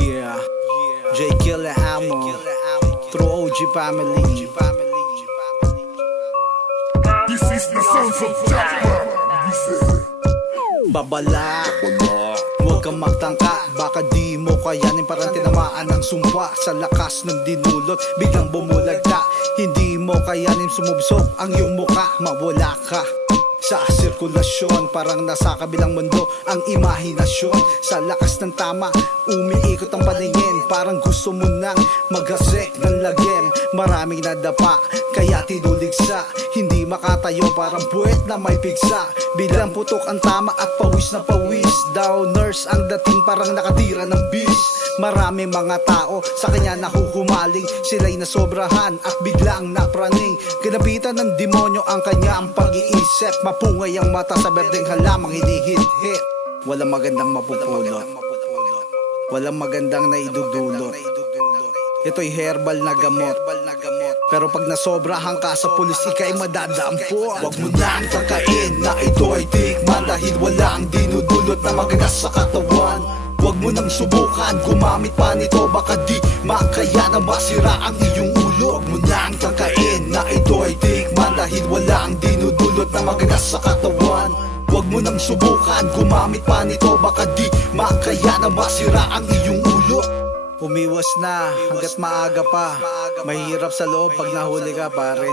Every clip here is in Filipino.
Yeah, J Killer Amo, through OG family. This is the sounds of Jackpot. Babala, huwag kang magtangka, baka di mo kayanin. Parang tinamaan ng sumpa sa lakas ng dinulot, biglang bumulagta. Hindi mo kayanin sumubsob ang iyong muka, mawala ka sa sirkulasyon, parang nasa kabilang mundo ang imahinasyon. Sa lakas ng tama, umiikot ang paningin, parang gusto mo nang magasek ng lagim. Maraming nadapa, kaya tinuligsa, hindi makatayo, parang puwet na may pigsa. Bilang putok ang tama at pawis na pawis, downers ang dating, parang nakatira ng bis. Maraming mga tao sa kanya nahuhumaling, sila'y nasobrahan at biglang napraning. Ginapitan ng demonyo ang kanyang pag-iisip, mapungay ang mata sa berdeng halamang hinihit-hit. Walang magandang mapupulot, walang magandang naidudulot. Ito'y herbal na gamot, pero pag nasobrahan ka sa pulis, ika'y madadampo. Huwag mo nang kakain na ito ay tikman, dahil walang dinudulot na magagas sa katawan. Huwag mo nang subukan, gumamit pa nito, baka di makaya na masira ang iyong ulo. Huwag mo nang kakain na ito ay tikman, dahil walang dinudulot na magagas sa katawan. Huwag mo nang subukan, gumamit pa nito, baka di makaya na masira ang iyong ulo. Umiwas na hanggat maaga pa. Mahirap sa loob pag nahuli ka, pare.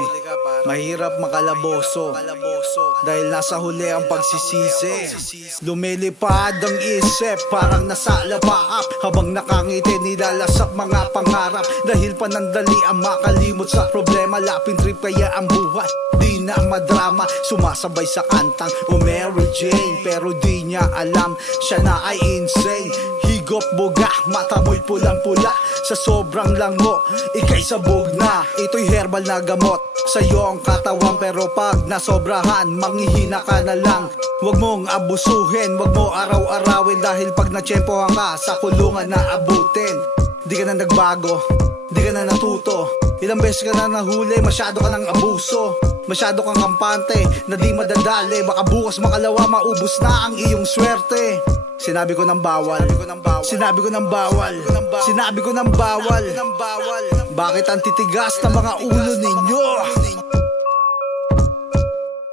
Mahirap makalaboso, dahil nasa huli ang pagsisisi. Lumilipad ang isip, parang nasa lapaap, habang nakangiti nilalasap mga pangarap. Dahil panandali ang makalimot sa problema, lapin trip kaya ang buhay di na madrama. Sumasabay sa kantang o Mary Jane, pero di niya alam siya na ay insane. Higop buga, mata mo'y pulang-pula, sa sobrang lango, ika'y sabog na. Ito'y herbal na gamot sa iyong katawan, pero pag nasobrahan, manghihina ka na lang. Huwag mong abusuhin, huwag mo araw-arawin, dahil pag natsyempohan ka, sa kulungan na abutin. Di ka na nagbago, di ka na natuto, ilang beses ka na nahuli, masyado ka ng abuso. Masyado kang kampante na di madadali, baka bukas makalawa maubos na ang iyong swerte. Sinabi ko ng bawal, sinabi ko ng bawal, sinabi ko ng bawal. Bakit ang titigas ng mga ulo ninyo?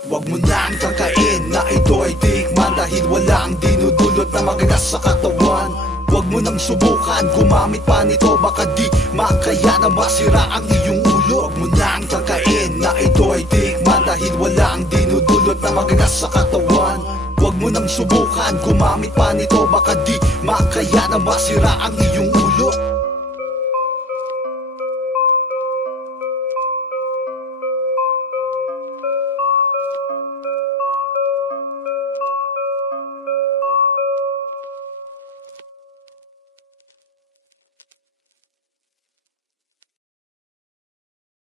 Huwag mo nang kakain na ito ay tikman, dahil walang dinudulot na magagas sa katawan. Huwag mo nang subukan, gumamit pa nito, baka di makaya na masira ang iyong ulo. Huwag mo nang kakain na ito ay tikman, dahil walang dinudulot na magagas sa katawan. Huwag mo nang subukan, gumamit pa nito, baka di makaya na masira ang iyong ulo.